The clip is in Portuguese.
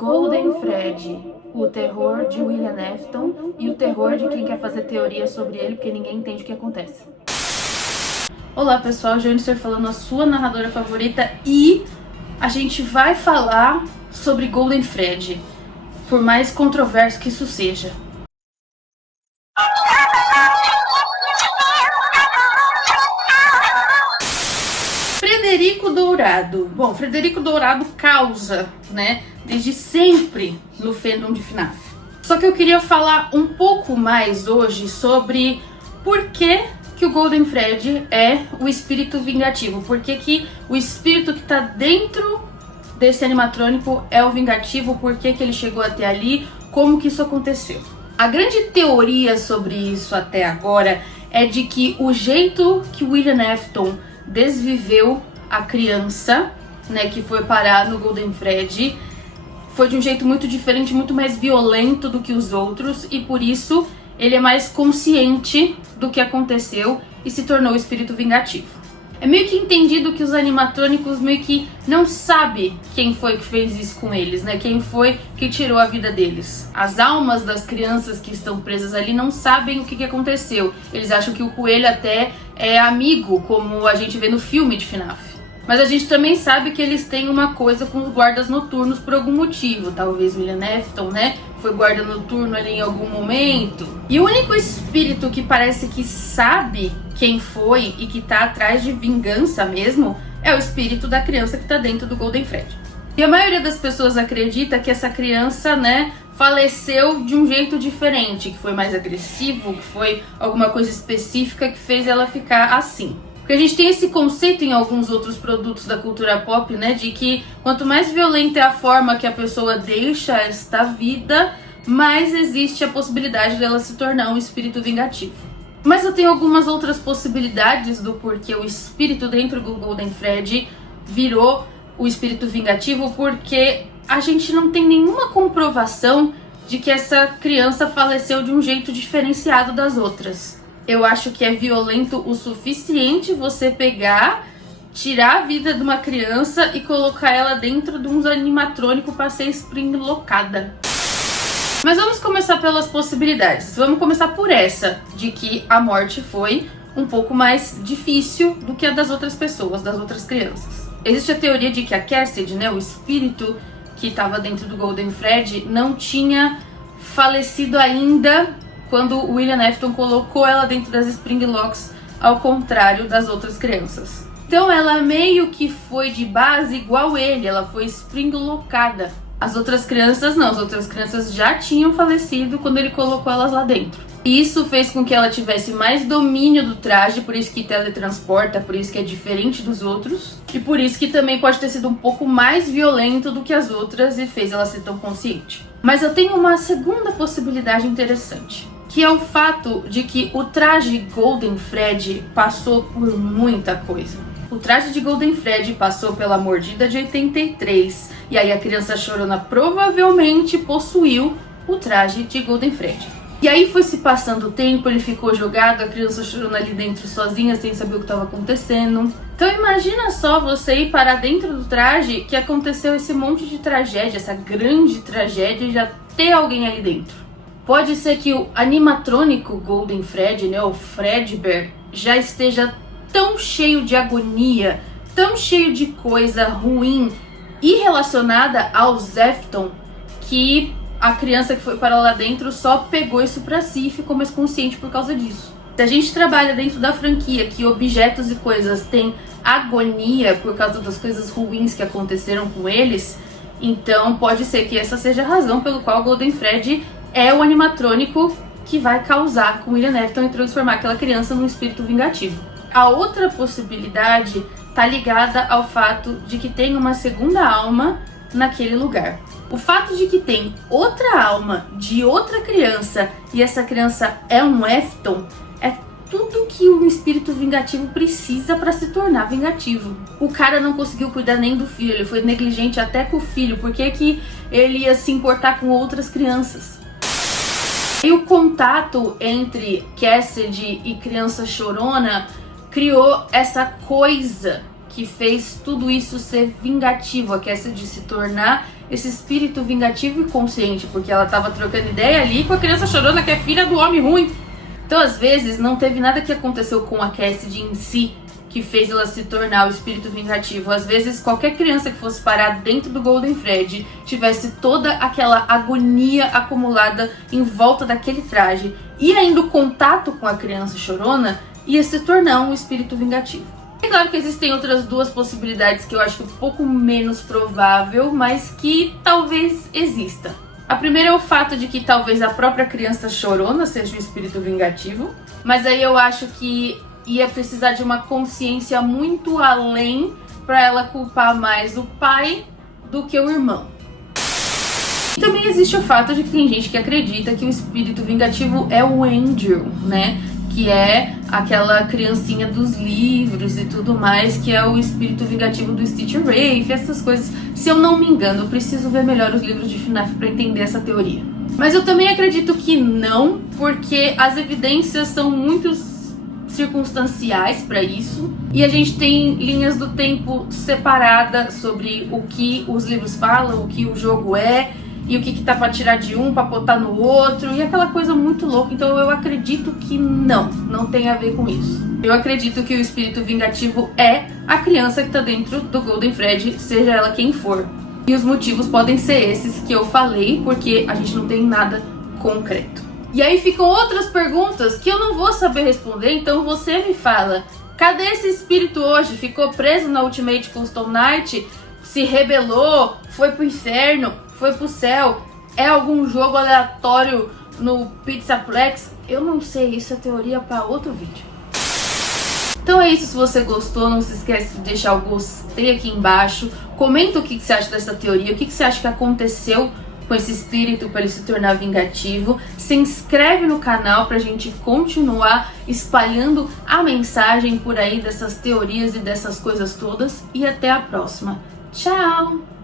Golden Fred, o terror de William Afton e o terror de quem quer fazer teoria sobre ele porque ninguém entende o que acontece. Olá pessoal, Janicer falando, a sua narradora favorita, e a gente vai falar sobre Golden Fred, por mais controverso que isso seja. Frederico Dourado. Bom, Frederico Dourado causa, né, desde sempre no fandom de FNAF. Só que eu queria falar um pouco mais hoje sobre por que o Golden Fred é o espírito vingativo. Por que o espírito que tá dentro desse animatrônico é o vingativo, por que ele chegou até ali, como que isso aconteceu. A grande teoria sobre isso até agora é de que o jeito que William Afton desviveu a criança, né, que foi parar no Golden Fred, foi de um jeito muito diferente, muito mais violento do que os outros, e por isso ele é mais consciente do que aconteceu e se tornou o espírito vingativo. É meio que entendido que os animatrônicos meio que não sabem quem foi que fez isso com eles, né? Quem foi que tirou a vida deles. As almas das crianças que estão presas ali não sabem o que aconteceu. Eles acham que o coelho até é amigo, como a gente vê no filme de FNAF. Mas a gente também sabe que eles têm uma coisa com os guardas noturnos por algum motivo. Talvez William Afton, né, foi guarda noturno ali em algum momento. E o único espírito que parece que sabe quem foi e que tá atrás de vingança mesmo é o espírito da criança que tá dentro do Golden Fred. E a maioria das pessoas acredita que essa criança, né, faleceu de um jeito diferente, que foi mais agressivo, que foi alguma coisa específica que fez ela ficar assim. Porque a gente tem esse conceito em alguns outros produtos da cultura pop, né, de que quanto mais violenta é a forma que a pessoa deixa esta vida, mais existe a possibilidade dela se tornar um espírito vingativo. Mas eu tenho algumas outras possibilidades do porquê o espírito dentro do Golden Fred virou o espírito vingativo, porque a gente não tem nenhuma comprovação de que essa criança faleceu de um jeito diferenciado das outras. Eu acho que é violento o suficiente você pegar, tirar a vida de uma criança e colocar ela dentro de um animatrônico para ser springlocada. Mas vamos começar pelas possibilidades. Vamos começar por essa, de que a morte foi um pouco mais difícil do que a das outras pessoas, das outras crianças. Existe a teoria de que a Cassidy, né, o espírito que estava dentro do Golden Fred, não tinha falecido ainda quando o William Afton colocou ela dentro das Springlocks, ao contrário das outras crianças. Então ela meio que foi de base igual ele, ela foi springlocada. As outras crianças não, as outras crianças já tinham falecido quando ele colocou elas lá dentro. Isso fez com que ela tivesse mais domínio do traje, por isso que teletransporta, por isso que é diferente dos outros. E por isso que também pode ter sido um pouco mais violento do que as outras e fez ela ser tão consciente. Mas eu tenho uma segunda possibilidade interessante, que é o fato de que o traje Golden Fred passou por muita coisa. O traje de Golden Fred passou pela mordida de 83, e aí a criança chorona provavelmente possuiu o traje de Golden Fred. E aí foi se passando o tempo, ele ficou jogado, a criança chorando ali dentro sozinha, sem saber o que estava acontecendo. Então imagina só você ir parar dentro do traje que aconteceu esse monte de tragédia, essa grande tragédia, e já ter alguém ali dentro. Pode ser que o animatrônico Golden Fred, né, o Fredbear, já esteja tão cheio de agonia, tão cheio de coisa ruim e relacionada aos Afton, que a criança que foi para lá dentro só pegou isso pra si e ficou mais consciente por causa disso. Se a gente trabalha dentro da franquia que objetos e coisas têm agonia por causa das coisas ruins que aconteceram com eles, então pode ser que essa seja a razão pelo qual o Golden Fred é o animatrônico que vai causar com William Afton e transformar aquela criança num espírito vingativo. A outra possibilidade tá ligada ao fato de que tem uma segunda alma naquele lugar. O fato de que tem outra alma de outra criança e essa criança é um Afton é tudo que um espírito vingativo precisa para se tornar vingativo. O cara não conseguiu cuidar nem do filho, ele foi negligente até com o filho. Por que ele ia se importar com outras crianças? E o contato entre Cassidy e criança chorona criou essa coisa que fez tudo isso ser vingativo, a Cassidy se tornar esse espírito vingativo e consciente, porque ela tava trocando ideia ali com a criança chorona que é filha do homem ruim. Então, às vezes, não teve nada que aconteceu com a Cassidy em si que fez ela se tornar o espírito vingativo. Às vezes, qualquer criança que fosse parar dentro do Golden Freddy tivesse toda aquela agonia acumulada em volta daquele traje e ainda o contato com a criança chorona ia se tornar um espírito vingativo. É claro que existem outras duas possibilidades que eu acho um pouco menos provável, mas que talvez exista. A primeira é o fato de que talvez a própria criança chorona seja um espírito vingativo, mas aí eu acho que ia precisar de uma consciência muito além para ela culpar mais o pai do que o irmão. E também existe o fato de que tem gente que acredita que o espírito vingativo é o Angel, né? Que é aquela criancinha dos livros e tudo mais, que é o espírito vingativo do Stitch Wraith, essas coisas. Se eu não me engano, eu preciso ver melhor os livros de FNAF para entender essa teoria. Mas eu também acredito que não, porque as evidências são muito circunstanciais para isso, e a gente tem linhas do tempo separadas sobre o que os livros falam, o que o jogo é, e o que tá pra tirar de um pra botar no outro, e aquela coisa muito louca. Então eu acredito que não tem a ver com isso. Eu acredito que o espírito vingativo é a criança que tá dentro do Golden Freddy, seja ela quem for. E os motivos podem ser esses que eu falei, porque a gente não tem nada concreto. E aí ficam outras perguntas que eu não vou saber responder, então você me fala: cadê esse espírito hoje? Ficou preso na Ultimate Custom Night? Se rebelou? Foi pro inferno? Foi pro céu? É algum jogo aleatório no Pizzaplex? Eu não sei, isso é teoria para outro vídeo. Então é isso, se você gostou, não se esquece de deixar o gostei aqui embaixo. Comenta o que você acha dessa teoria, o que você acha que aconteceu com esse espírito para ele se tornar vingativo. Se inscreve no canal pra gente continuar espalhando a mensagem por aí dessas teorias e dessas coisas todas. E até a próxima. Tchau!